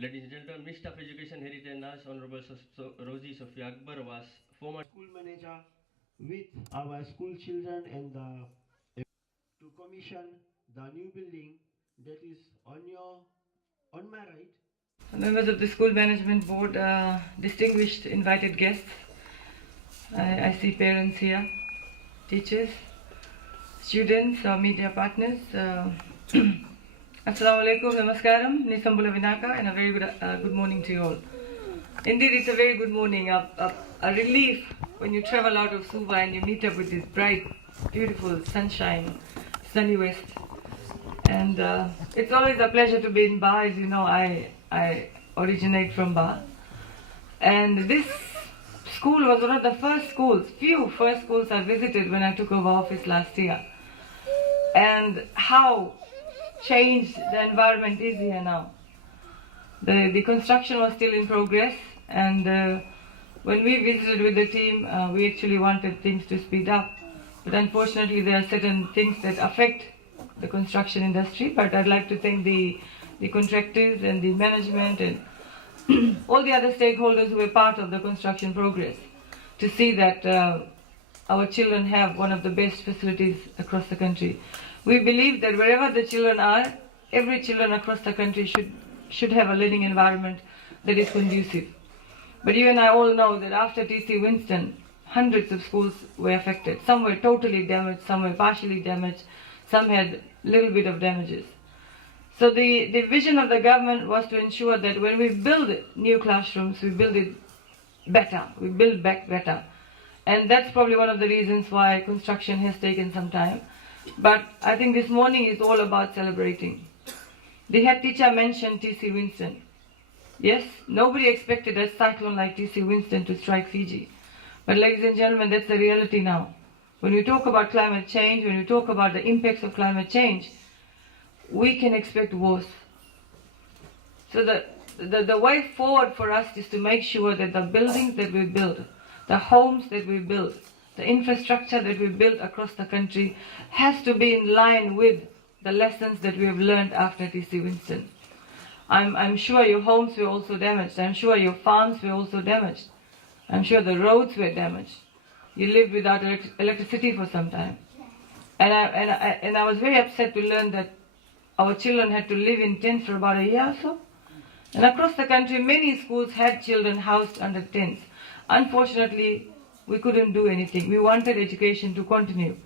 Ladies and gentlemen, Minister of Education, Heritage and Nurse, Honorable Rosy Sofia Akbar was former school manager with our school children and to commission the new building that is on my right. Members of the school management board, distinguished invited guests. I see parents here, teachers, students, media partners. Assalamu alaikum, namaskaram, nisambula vinaka, and a very good morning to you all. Indeed, it's a very good morning, a relief when you travel out of Suva and you meet up with this bright, beautiful sunshine, sunny west. And it's always a pleasure to be in Ba. As you know, I originate from Ba. And this school was one of the few first schools I visited when I took over office last year. And how changed the environment is here now. The construction was still in progress, and when we visited with the team, we actually wanted things to speed up. But unfortunately, there are certain things that affect the construction industry. But I'd like to thank the contractors and the management and all the other stakeholders who were part of the construction progress to see that our children have one of the best facilities across the country. We believe that wherever the children are, every children across the country should have a learning environment that is conducive. But you and I all know that after TC Winston, hundreds of schools were affected. Some were totally damaged, some were partially damaged, some had little bit of damages. So the vision of the government was to ensure that when we build new classrooms, we build it better, we build back better. And that's probably one of the reasons why construction has taken some time. But I think this morning is all about celebrating. The head teacher mentioned TC Winston. Yes, nobody expected a cyclone like TC Winston to strike Fiji. But ladies and gentlemen, that's the reality now. When we talk about climate change, when we talk about the impacts of climate change, we can expect worse. So the way forward for us is to make sure that the buildings that we build, the homes that we build, the infrastructure that we build across the country has to be in line with the lessons that we have learned after TC Winston. I'm sure your homes were also damaged. I'm sure your farms were also damaged. I'm sure the roads were damaged. You lived without electricity for some time. And I was very upset to learn that our children had to live in tents for about a year or so. And across the country, many schools had children housed under tents. Unfortunately, we couldn't do anything. We wanted education to continue.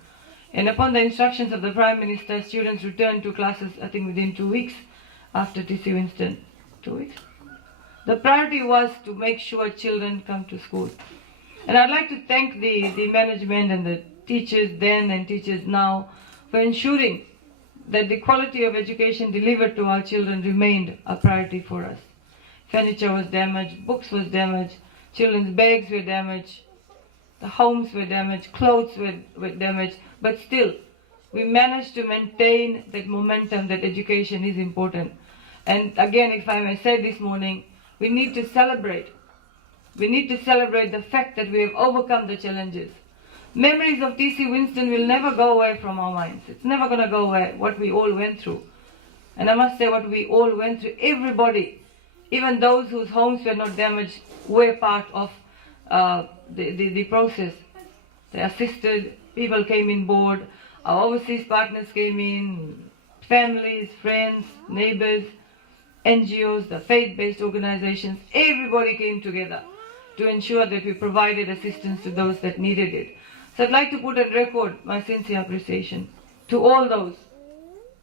And upon the instructions of the Prime Minister, students returned to classes, I think within 2 weeks after TC Winston. 2 weeks? The priority was to make sure children come to school. And I'd like to thank the management and the teachers then and teachers now for ensuring that the quality of education delivered to our children remained a priority for us. Furniture was damaged, books was damaged, children's bags were damaged, the homes were damaged, clothes were damaged, but still, we managed to maintain that momentum that education is important. And again, if I may say this morning, we need to celebrate. We need to celebrate the fact that we have overcome the challenges. Memories of TC Winston will never go away from our minds. It's never going to go away, what we all went through. And I must say what we all went through, everybody, even those whose homes were not damaged, were part of the process. They assisted, people came in board, our overseas partners came in, families, friends, neighbors, NGOs, the faith-based organizations, everybody came together to ensure that we provided assistance to those that needed it. So I'd like to put on record my sincere appreciation to all those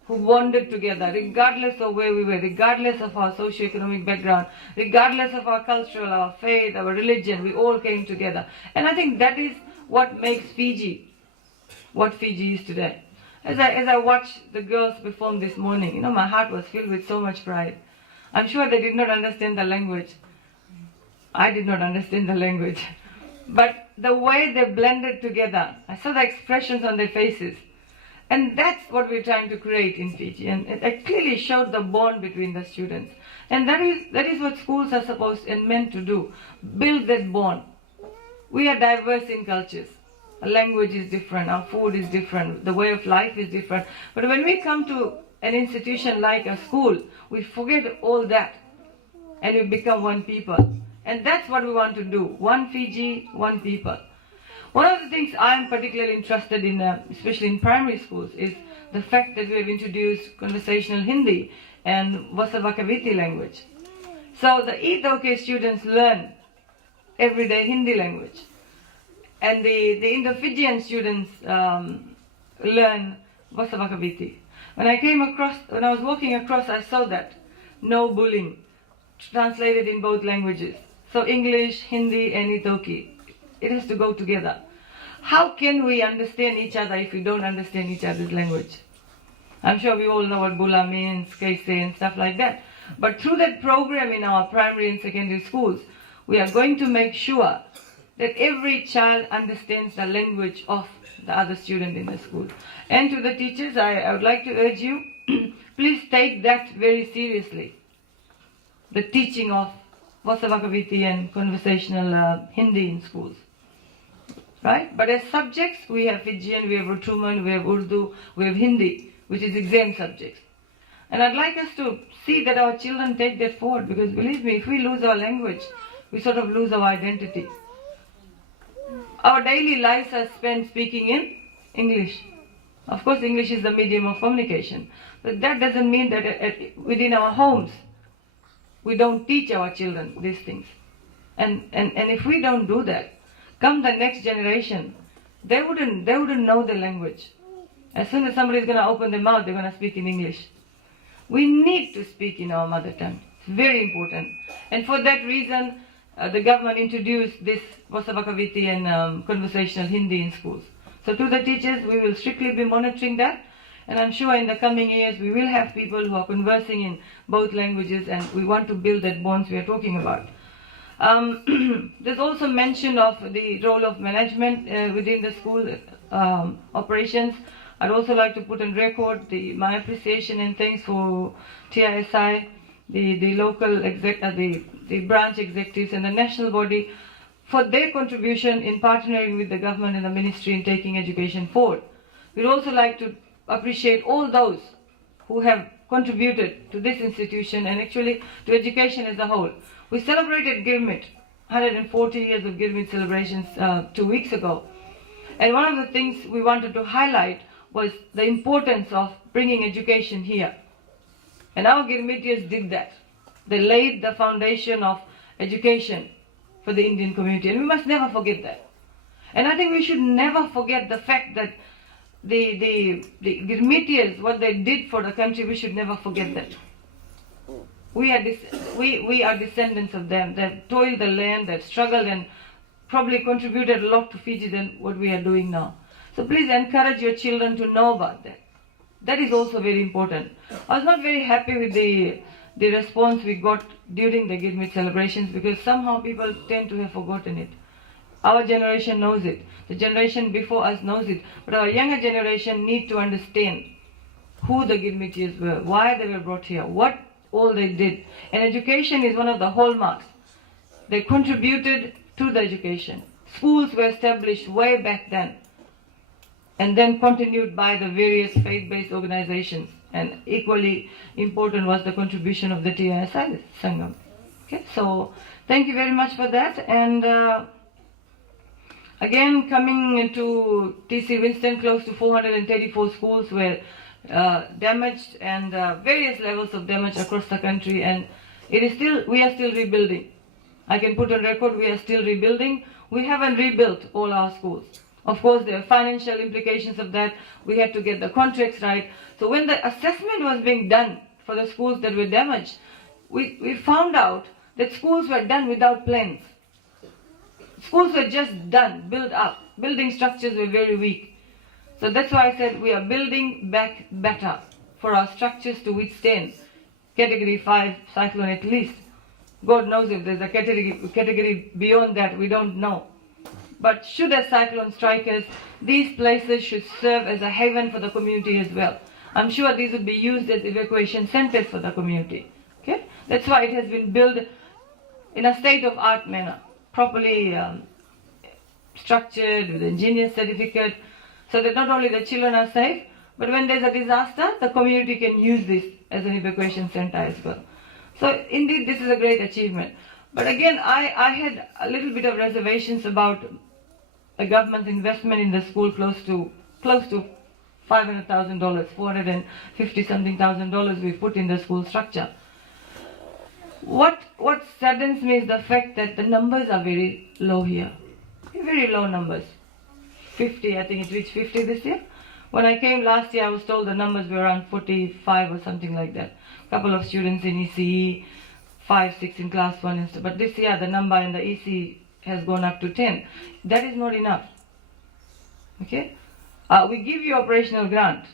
who wandered together, regardless of where we were, regardless of our socio-economic background, regardless of our cultural, our faith, our religion, we all came together. And I think that is what makes Fiji what Fiji is today. As I watched the girls perform this morning, my heart was filled with so much pride. I'm sure they did not understand the language. I did not understand the language. But the way they blended together, I saw the expressions on their faces. And that's what we're trying to create in Fiji. And it clearly showed the bond between the students. And that is what schools are supposed and meant to do. Build that bond. We are diverse in cultures. Our language is different, our food is different, the way of life is different. But when we come to an institution like a school, we forget all that. and we become one people. And that's what we want to do. One Fiji, one people. One of the things I am particularly interested in, especially in primary schools, is the fact that we have introduced conversational Hindi and Vasavakaviti language. So the E-Toke students learn everyday Hindi language. And the Indo-Fijian students learn Vasavakaviti. When I was walking across, I saw that. No bullying, translated in both languages. So English, Hindi and E-Toke. It has to go together. How can we understand each other if we don't understand each other's language? I'm sure we all know what Bula means, Kaise and stuff like that. But through that program in our primary and secondary schools, we are going to make sure that every child understands the language of the other student in the school. And to the teachers, I would like to urge you, please take that very seriously. The teaching of Vasavakaviti and conversational Hindi in schools. Right? But as subjects, we have Fijian, we have Rotuman, we have Urdu, we have Hindi, which is exam subjects. And I'd like us to see that our children take that forward, because believe me, if we lose our language, we sort of lose our identity. Our daily lives are spent speaking in English. Of course, English is the medium of communication. But that doesn't mean that within our homes, we don't teach our children these things. And if we don't do that, come the next generation, they wouldn't know the language. As soon as somebody's going to open their mouth, they're going to speak in English. We need to speak in our mother tongue. It's very important. And for that reason, the government introduced this Vasavakaviti and conversational Hindi in schools. So to the teachers, we will strictly be monitoring that. And I'm sure in the coming years, we will have people who are conversing in both languages, and we want to build that bonds we are talking about. There's also mention of the role of management within the school operations. I'd also like to put on record my appreciation and thanks for TISI, the local the branch executives and the national body for their contribution in partnering with the government and the ministry in taking education forward. We'd also like to appreciate all those who have contributed to this institution and actually to education as a whole. We celebrated Girmit, 140 years of Girmit celebrations 2 weeks ago. And one of the things we wanted to highlight was the importance of bringing education here. And our Girmitians did that. They laid the foundation of education for the Indian community, and we must never forget that. And I think we should never forget the fact that the Girmitians, what they did for the country, we should never forget that. We are descendants of them. They've toiled the land, they've struggled and probably contributed a lot to Fiji than what we are doing now. So please encourage your children to know about that. That is also very important. I was not very happy with the response we got during the Girmit celebrations, because somehow people tend to have forgotten it. Our generation knows it. The generation before us knows it. But our younger generation need to understand who the Girmitians were, why they were brought here, what all they did. And education is one of the hallmarks. They contributed to the education. Schools were established way back then, and then continued by the various faith-based organizations. And equally important was the contribution of the TISI, Sangam. Okay, so thank you very much for that. And again, coming into TC Winston, close to 434 schools were damaged, and various levels of damage across the country. And we are still rebuilding. I can put on record, we are still rebuilding. We haven't rebuilt all our schools. Of course, there are financial implications of that. We had to get the contracts right. So when the assessment was being done for the schools that were damaged, we found out that schools were done without plans. Schools were just done, built up. Building structures were very weak. So that's why I said we are building back better for our structures to withstand Category 5 cyclone at least. God knows if there's a category beyond that, we don't know. But should a cyclone strike us, these places should serve as a haven for the community as well. I'm sure these would be used as evacuation centers for the community. Okay? That's why it has been built in a state-of-art manner, properly structured with engineer's certificate, so that not only the children are safe, but when there's a disaster, the community can use this as an evacuation center as well. So indeed, this is a great achievement. But again, I had a little bit of reservations about the government's investment in the school, close to $500,000, $450,000 we put in the school structure. What saddens me is the fact that the numbers are very low here, very low numbers. 50, I think it reached 50 this year. When I came last year, I was told the numbers were around 45 or something like that. A couple of students in ECE, 5, 6 in class 1 and stuff. But this year, the number in the ECE has gone up to 10. That is not enough. Okay? We give you operational grant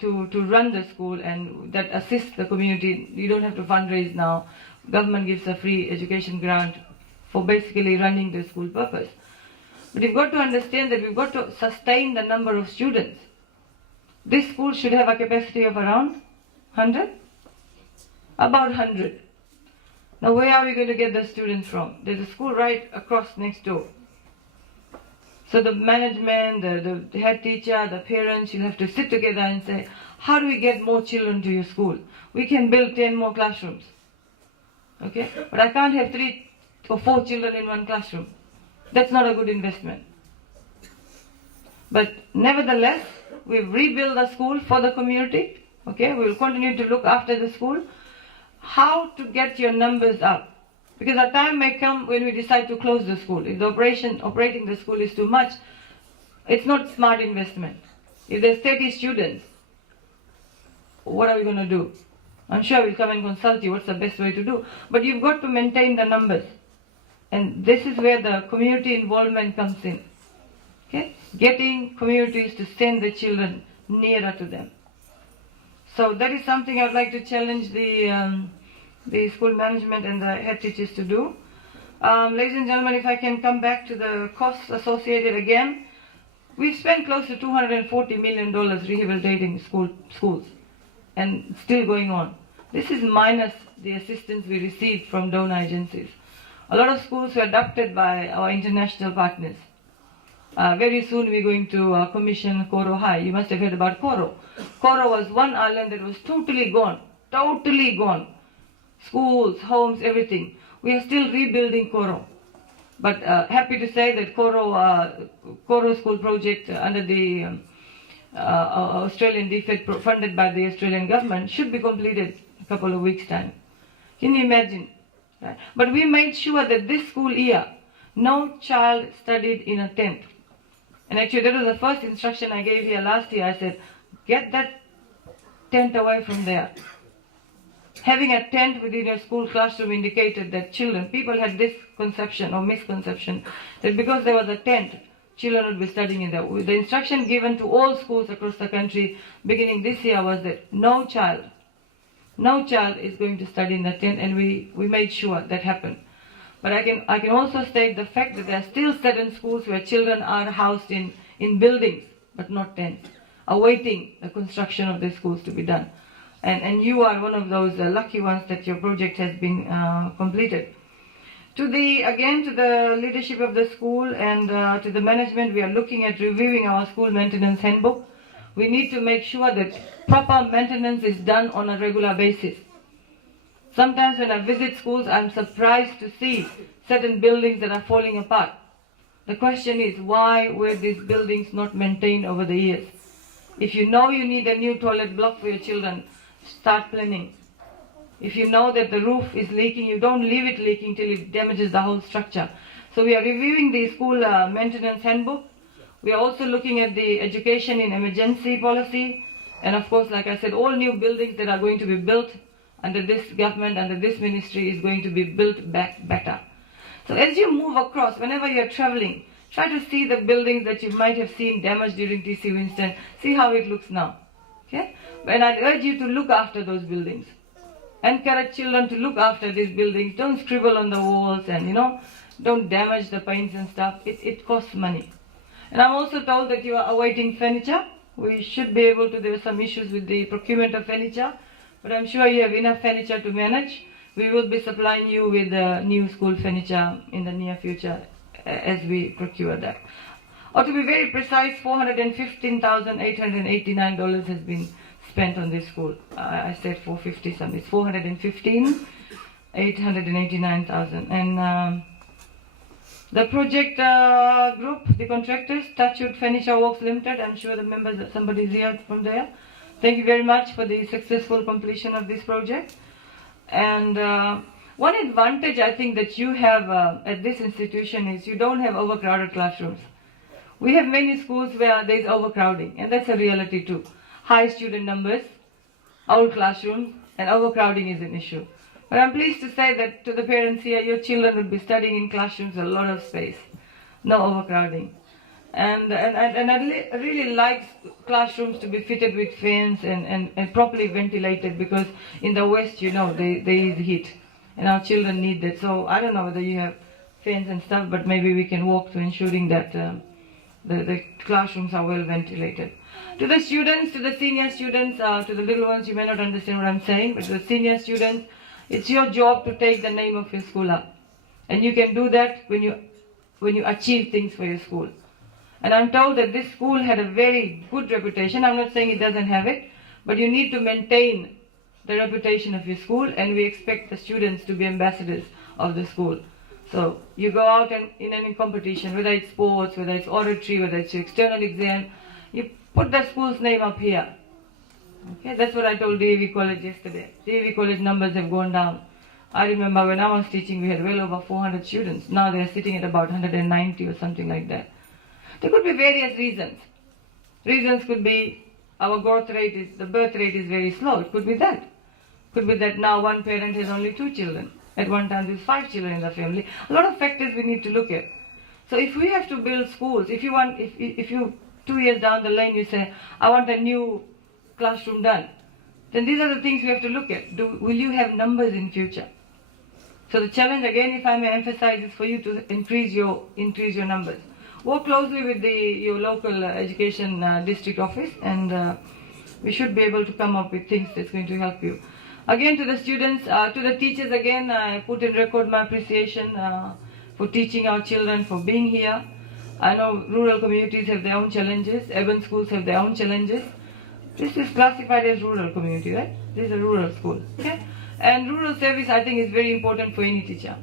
to run the school, and that assists the community. You don't have to fundraise now. Government gives a free education grant for basically running the school purpose. But you've got to understand that we've got to sustain the number of students. This school should have a capacity of around 100? About 100. Now where are we going to get the students from? There's a school right across next door. So the management, the head teacher, the parents, you'll have to sit together and say, how do we get more children to your school? We can build 10 more classrooms. Okay? But I can't have 3 or 4 children in one classroom. That's not a good investment. But nevertheless, we've rebuilt the school for the community. Okay? We will continue to look after the school. How to get your numbers up? Because a time may come when we decide to close the school. If the operating the school is too much, it's not smart investment. If there's 30 students, what are we going to do? I'm sure we'll come and consult you what's the best way to do. But you've got to maintain the numbers. And this is where the community involvement comes in. Okay? Getting communities to send the children nearer to them. So that is something I'd like to challenge the school management and the head teachers to do. Ladies and gentlemen, if I can come back to the costs associated again, we've spent close to $240 million rehabilitating schools, and still going on. This is minus the assistance we received from donor agencies. A lot of schools were adopted by our international partners. Very soon we're going to commission Koro High. You must have heard about Koro. Koro was one island that was totally gone. Schools, homes, everything. We are still rebuilding Koro. But happy to say that Koro School project under the Australian DFID funded by the Australian government should be completed in a couple of weeks' time. Can you imagine? Right? But we made sure that this school year, no child studied in a tent. And actually that was the first instruction I gave here last year. I said, get that tent away from there. Having a tent within your school classroom indicated that people had this conception or misconception that because there was a tent, children would be studying in there. The instruction given to all schools across the country beginning this year was that no child is going to study in the tent, and we made sure that happened. But I can also state the fact that there are still certain schools where children are housed in buildings, but not tents, awaiting the construction of the schools to be done. And you are one of those lucky ones that your project has been completed. To the leadership of the school and to the management, we are looking at reviewing our school maintenance handbook. We need to make sure that proper maintenance is done on a regular basis. Sometimes when I visit schools, I'm surprised to see certain buildings that are falling apart. The question is, why were these buildings not maintained over the years? If you know you need a new toilet block for your children, start planning. If you know that the roof is leaking, you don't leave it leaking till it damages the whole structure. So we are reviewing the school maintenance handbook. We are also looking at the education in emergency policy. And of course, like I said, all new buildings that are going to be built under this government, under this ministry, is going to be built back better. So as you move across, whenever you're traveling, try to see the buildings that you might have seen damaged during TC Winston. See how it looks now. Okay? And I urge you to look after those buildings. Encourage children to look after these buildings. Don't scribble on the walls and, don't damage the paints and stuff. It costs money. And I'm also told that you are awaiting furniture. We should be able to, there are some issues with the procurement of furniture, but I'm sure you have enough furniture to manage. We will be supplying you with new school furniture in the near future as we procure that. Or to be very precise, $415,889 has been spent on this school. I said 450 something. It's 415. 889,000. And the project group, the contractors, Touchwood Furniture Works Limited, I'm sure the members, somebody's here from there. Thank you very much for the successful completion of this project. And one advantage I think that you have at this institution is you don't have overcrowded classrooms. We have many schools where there is overcrowding, and that's a reality too. High student numbers, old classrooms, and overcrowding is an issue. But I'm pleased to say that to the parents here, your children will be studying in classrooms, a lot of space, no overcrowding. And I really like classrooms to be fitted with fans and properly ventilated, because in the West, you know, there is heat and our children need that. So I don't know whether you have fans and stuff, but maybe we can work to ensuring that the classrooms are well ventilated. To the students, to the senior students, to the little ones, you may not understand what I'm saying, but to the senior students, it's your job to take the name of your school up. And you can do that when you achieve things for your school. And I'm told that this school had a very good reputation. I'm not saying it doesn't have it, but you need to maintain the reputation of your school, and we expect the students to be ambassadors of the school. So you go out and in any competition, whether it's sports, whether it's oratory, whether it's your external exam, you put the school's name up here. Okay, that's what I told DAV College yesterday. DAV College numbers have gone down. I remember when I was teaching, we had well over 400 students. Now they're sitting at about 190 or something like that. There could be various reasons. Reasons could be our growth rate is, the birth rate is very slow. It could be that. Could be that now one parent has only 2 children. At one time there's 5 children in the family. A lot of factors we need to look at. So if we have to build schools, if you 2 years down the lane you say, I want a new classroom done, then these are the things we have to look at. Will you have numbers in future? So the challenge again, if I may emphasize, is for you to increase your numbers. Work closely with your local education district office, and we should be able to come up with things that's going to help you. Again, to the students, to the teachers, again, I put in record my appreciation for teaching our children, for being here. I know rural communities have their own challenges, urban schools have their own challenges. This is classified as rural community, right? This is a rural school, okay? And rural service, I think, is very important for any teacher.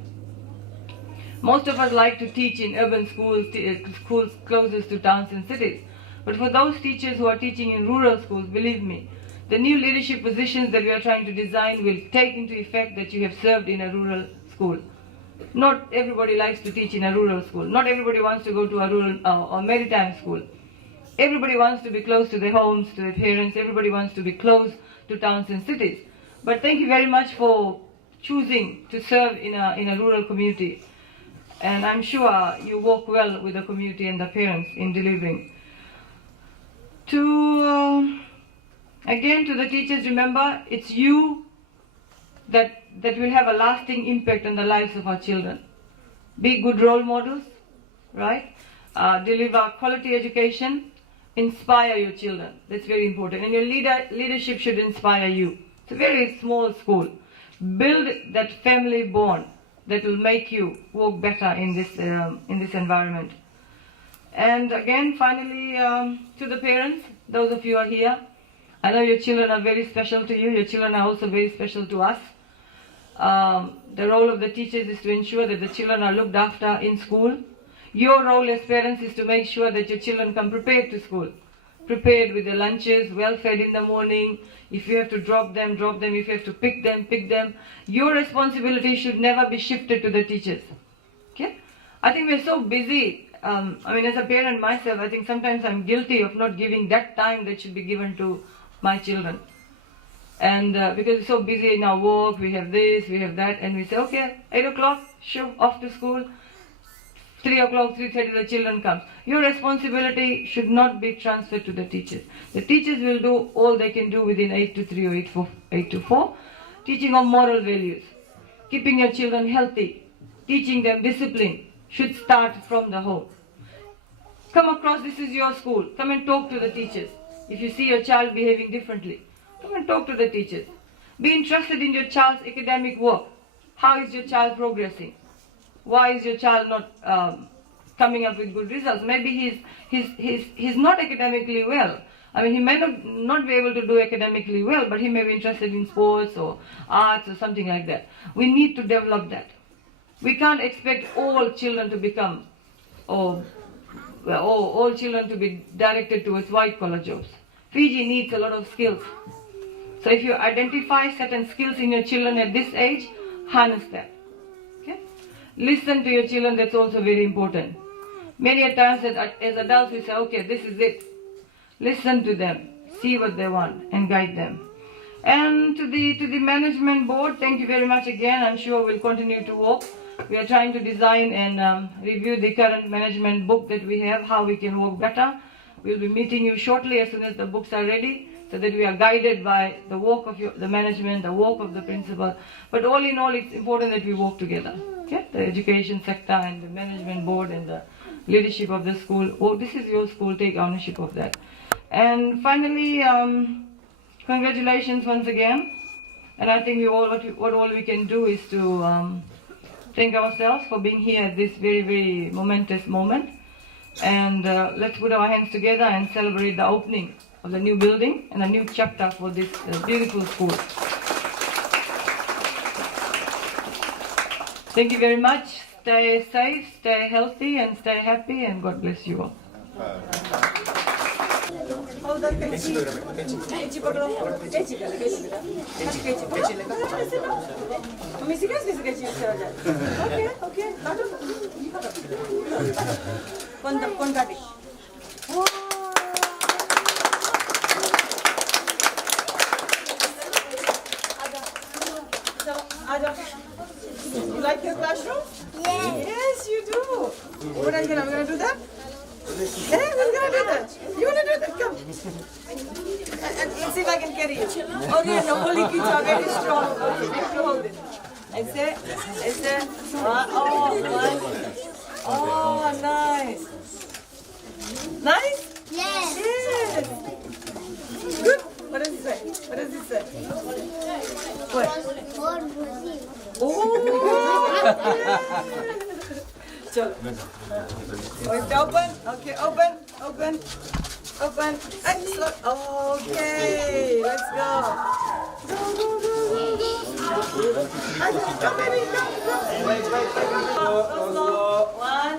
Most of us like to teach in urban schools, schools closest to towns and cities. But for those teachers who are teaching in rural schools, believe me, the new leadership positions that we are trying to design will take into effect that you have served in a rural school. Not everybody likes to teach in a rural school. Not everybody wants to go to a rural or maritime school. Everybody wants to be close to their homes, to their parents. Everybody wants to be close to towns and cities. But thank you very much for choosing to serve in a rural community. And I'm sure you work well with the community and the parents in delivering. Again, to the teachers, remember, it's you that will have a lasting impact on the lives of our children. Be good role models, right? Deliver quality education. Inspire your children. That's very important. And your leadership should inspire you. It's a very small school. Build that family bond that will make you work better in this environment. And again, finally, to the parents, those of you who are here, I know your children are very special to you. Your children are also very special to us. The role of the teachers is to ensure that the children are looked after in school. Your role as parents is to make sure that your children come prepared to school. Prepared with their lunches, well fed in the morning. If you have to drop them, drop them. If you have to pick them, pick them. Your responsibility should never be shifted to the teachers. Okay? I think we're so busy. As a parent myself, I think sometimes I'm guilty of not giving that time that should be given to my children. And because we're so busy in our work, we have this, we have that, and we say, okay, 8 o'clock, shoo, off to school. 3 o'clock, 3:30, the children comes. Your responsibility should not be transferred to the teachers. The teachers will do all they can do within 8 to 3 or 8 to 4. Teaching of moral values. Keeping your children healthy. Teaching them discipline should start from the home. Come across, this is your school. Come and talk to the teachers. If you see your child behaving differently, come and talk to the teachers. Be interested in your child's academic work. How is your child progressing? Why is your child not coming up with good results. Maybe he's not academically well. I mean, he may not be able to do academically well, but he may be interested in sports or arts or something like that. We need to develop that. We can't expect all children to become, or all children to be directed towards white-collar jobs. Fiji needs a lot of skills. So if you identify certain skills in your children at this age, harness that. Okay? Listen to your children, that's also very important. Many a times as adults we say, okay, this is it. Listen to them, see what they want, and guide them. And to the management board, thank you very much again. I'm sure we'll continue to work. We are trying to design and review the current management book that we have, how we can work better. We'll be meeting you shortly as soon as the books are ready, so that we are guided by the work of the management, the work of the principal. But all in all, it's important that we work together. Okay? The education sector and the management board and the leadership of the school. Oh, this is your school, take ownership of that. And finally, congratulations once again. And I think what all we can do is to thank ourselves for being here at this very, very momentous moment. And let's put our hands together and celebrate the opening of the new building and a new chapter for this beautiful school. Thank you very much. Stay safe, stay healthy, and stay happy, and God bless you all. You like your classroom? Yes. Yes, you do. We're gonna do that? Yeah, we're gonna do that. You wanna do that? Come. And see if I can carry you. Okay, Navoli kids are very strong. Okay, you have to hold it. I say. Oh, nice. Nice? Yes. Yes. Good. What does it say? What does it say? What? Oh! So, it's open. Okay, open. Excellent. Okay, let's go. Go, baby, go. Go. 1,